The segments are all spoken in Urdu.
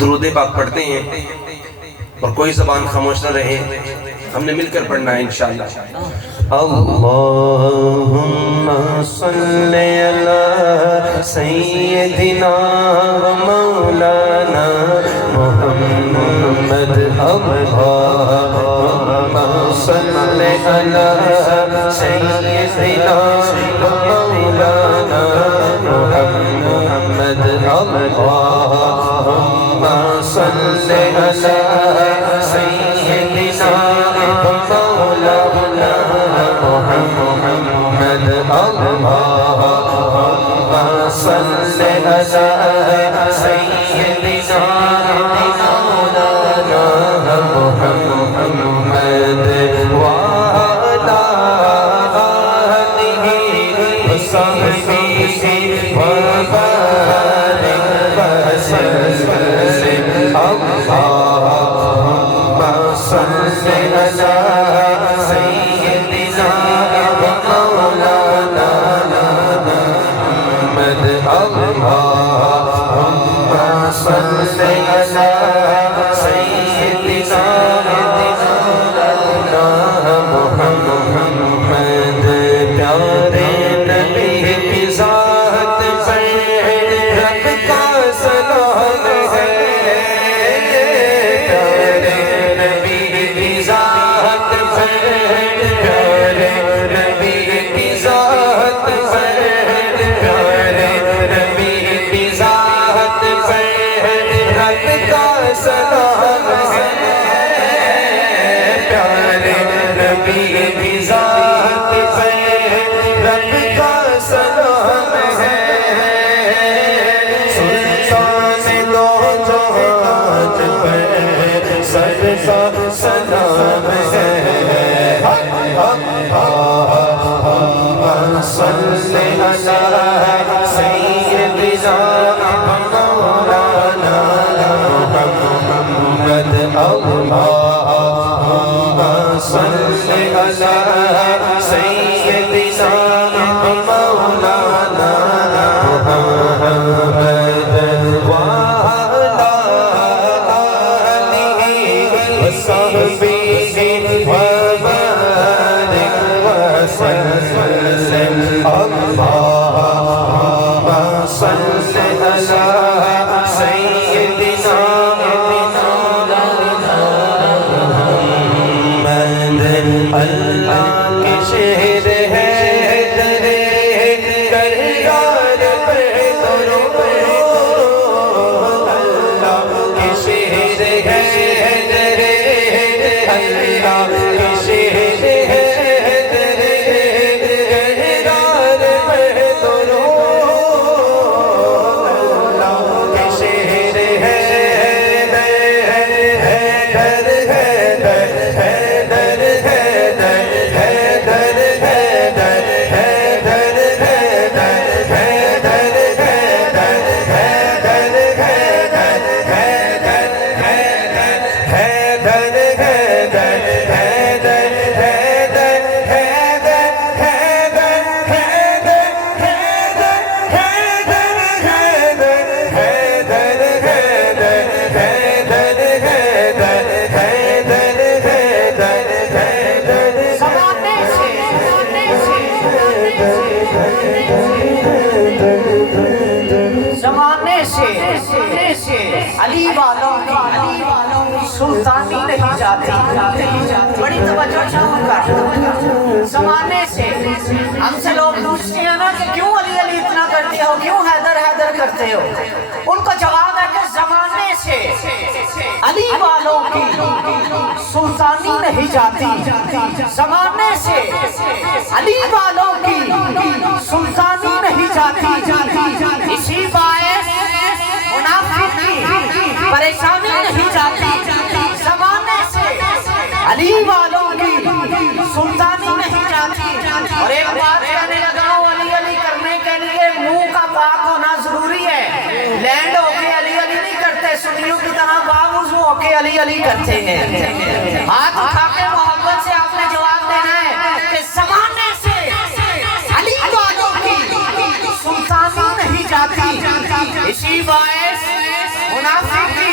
درود پاک پڑھتے ہیں اور کوئی زبان خاموش نہ رہے، ہم نے مل کر پڑھنا ہے انشاءاللہ۔ اللہم صلی علی سیدنا و مولانا محمد۔ اللہم صلی علی سیدنا و مولانا محمد۔ اللہم صلی علی سیدنا و مولانا محمد۔ اللہم صلی علی سیدنا و مولانا محمد وعلی آلہ وصحبہ وبارک وسلم۔ اللہم صلی علی سیدنا و مولانا محمد۔ اللہم صلی علی سیدنا و مولانا محمد۔ پیارے نبی کی ذات پر رب کا سلام ہے، پیارے نبی کی ذات پر، پیارے نبی کی ذات پر، پیارے نبی کی ذات پر رب کا سلام ہے، پیارے نبی کی ذات پر رب کا سلام ہے۔ سلطان دو جہان پر سر کا سلام ہے۔ اللہم صلی علی سیدنا و مولانا محمد۔ اللہم صلی علی سیدنا و مولانا محمد وعلی آلہ وصحبہ وبارک وسلم۔ اللہم صلی علی سیدنا و مولانا محمد۔ اللہ کے شہر ہے درے کردار پر درود، اللہ کے شہر ہے درے، اللہ کے شہر ہے درے کردار پر درود، اللہ کے شہر ہے زمانے سے علی والوں کی سلطانی نہیں جاتی، بڑی توجہ چاہوں گا۔ زمانے سے ہم سے لوگ پوچھتے ہیں نا کہ کیوں علی علی اتنا کرتے ہو، کیوں حیدر حیدر کرتے ہو، ان کو جواب ہے کہ زمانے سے علی والوں کی سلطانی نہیں جاتی، زمانے سے علی والوں کی سلطانی نہیں جاتی، اسی باعث منافق کی پریشانی نہیں جاتی، زمانے سے علی والوں کی سلطانی نہیں جاتی۔ اور ایک بات کہنے لگا ہوں، علی علی کرنے کے لیے منہ کا پاک ہونا ضروری ہے، لینڈ ہو کے علی علی نہیں کرتے، سنیوں کی طرح باوضو ہو کے علی علی کرتے ہیں۔ ہاتھ اٹھا کے محبت سے آپ نے جواب دینا ہے کہ زمانے سے علی والوں کی سلطانی نہیں جاتی، اسی باعث منافق کی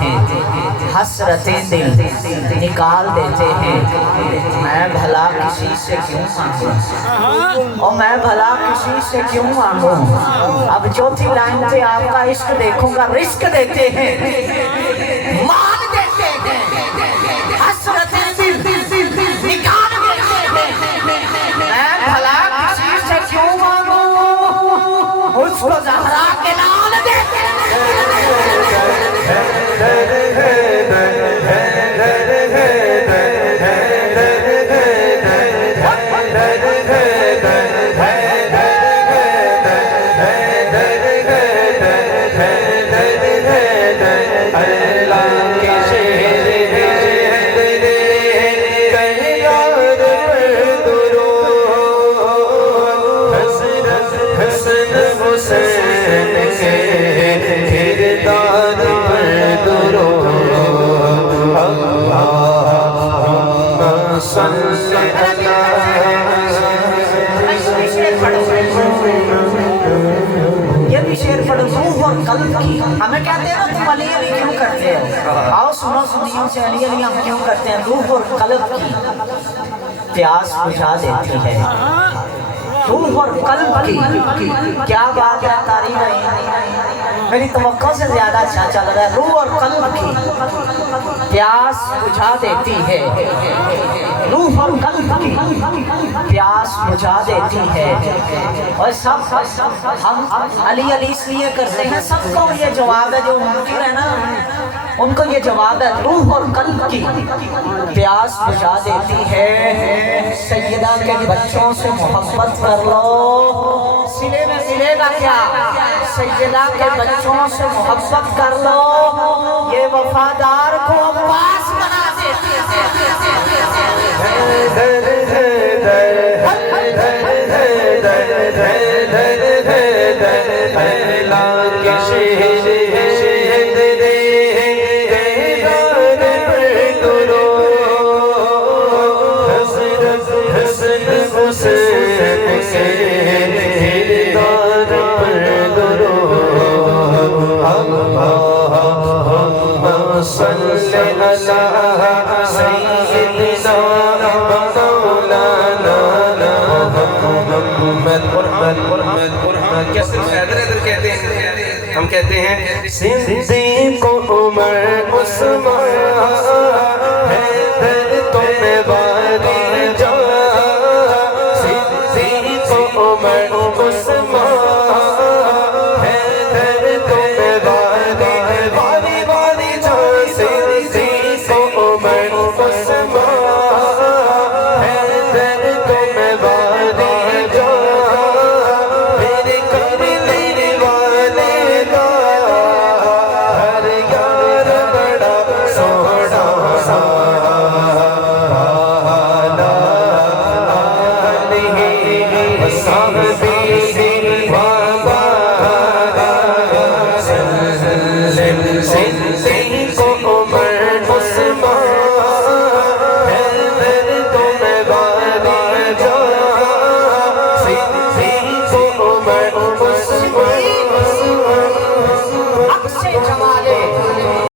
ہیں، حسرتیں دل نکال دیتے ہیں، میں بھلا کسی سے کیوں مانگوں، اور میں بھلا کسی سے کیوں مانگوں۔ اب چوتھی لائن پہ آپ کا عشق دیکھوں گا، رزق دیتے ہیں، مال دیتے ہیں، حسرتیں دل نکال دیتے ہیں، میں بھلا کسی سے کیوں مانگوں، اس کو زہرا کے نال دیتے ہیں۔ یہ بھی شعر پڑھو، روح اور قلب کی۔ ہمیں کہتے ہیں نا تم علی علی کیوں کرتے ہو، آؤ سنو سنیوں سے علی علی ہم کیوں کرتے ہیں۔ روح اور قلب کی پیاس بجھا دیتی ہے، روح اور قلب کی۔ کیا بات ہے، تاریخ میری توقع سے زیادہ اچھا چل رہا ہے۔ روح اور قلب کی پیاس بجھا دیتی ہے، روح اور قلب کی پیاس بجھا دیتی ہے۔ اور سب ہم علی علی اس لیے کرتے ہیں، سب کو یہ جواب ہے، جو منکر ہے نا ان کو یہ جواب ہے، روح اور قلب کی پیاس بجھا دیتی ہے۔ سیدہ کے بچوں سے محبت کر لو، سلے میں ملے گا کیا؟ سیدہ کے بچوں سے محبت کر لو، یہ وفادار کو عباس بنا دیتی ہے۔ کیا صرف حیدر حیدر کہتے ہیں؟ ہم کہتے ہیں صدیق عمر عثمان حیدر تمہیں باری جان، صدیق عمر عثمان حیدر تمہیں باری باری باری جان، صدیق عمر عثمان حیدر تمہیں باری جان، میرے کملی والے کا ہر یار بڑا سونا سالا نہیں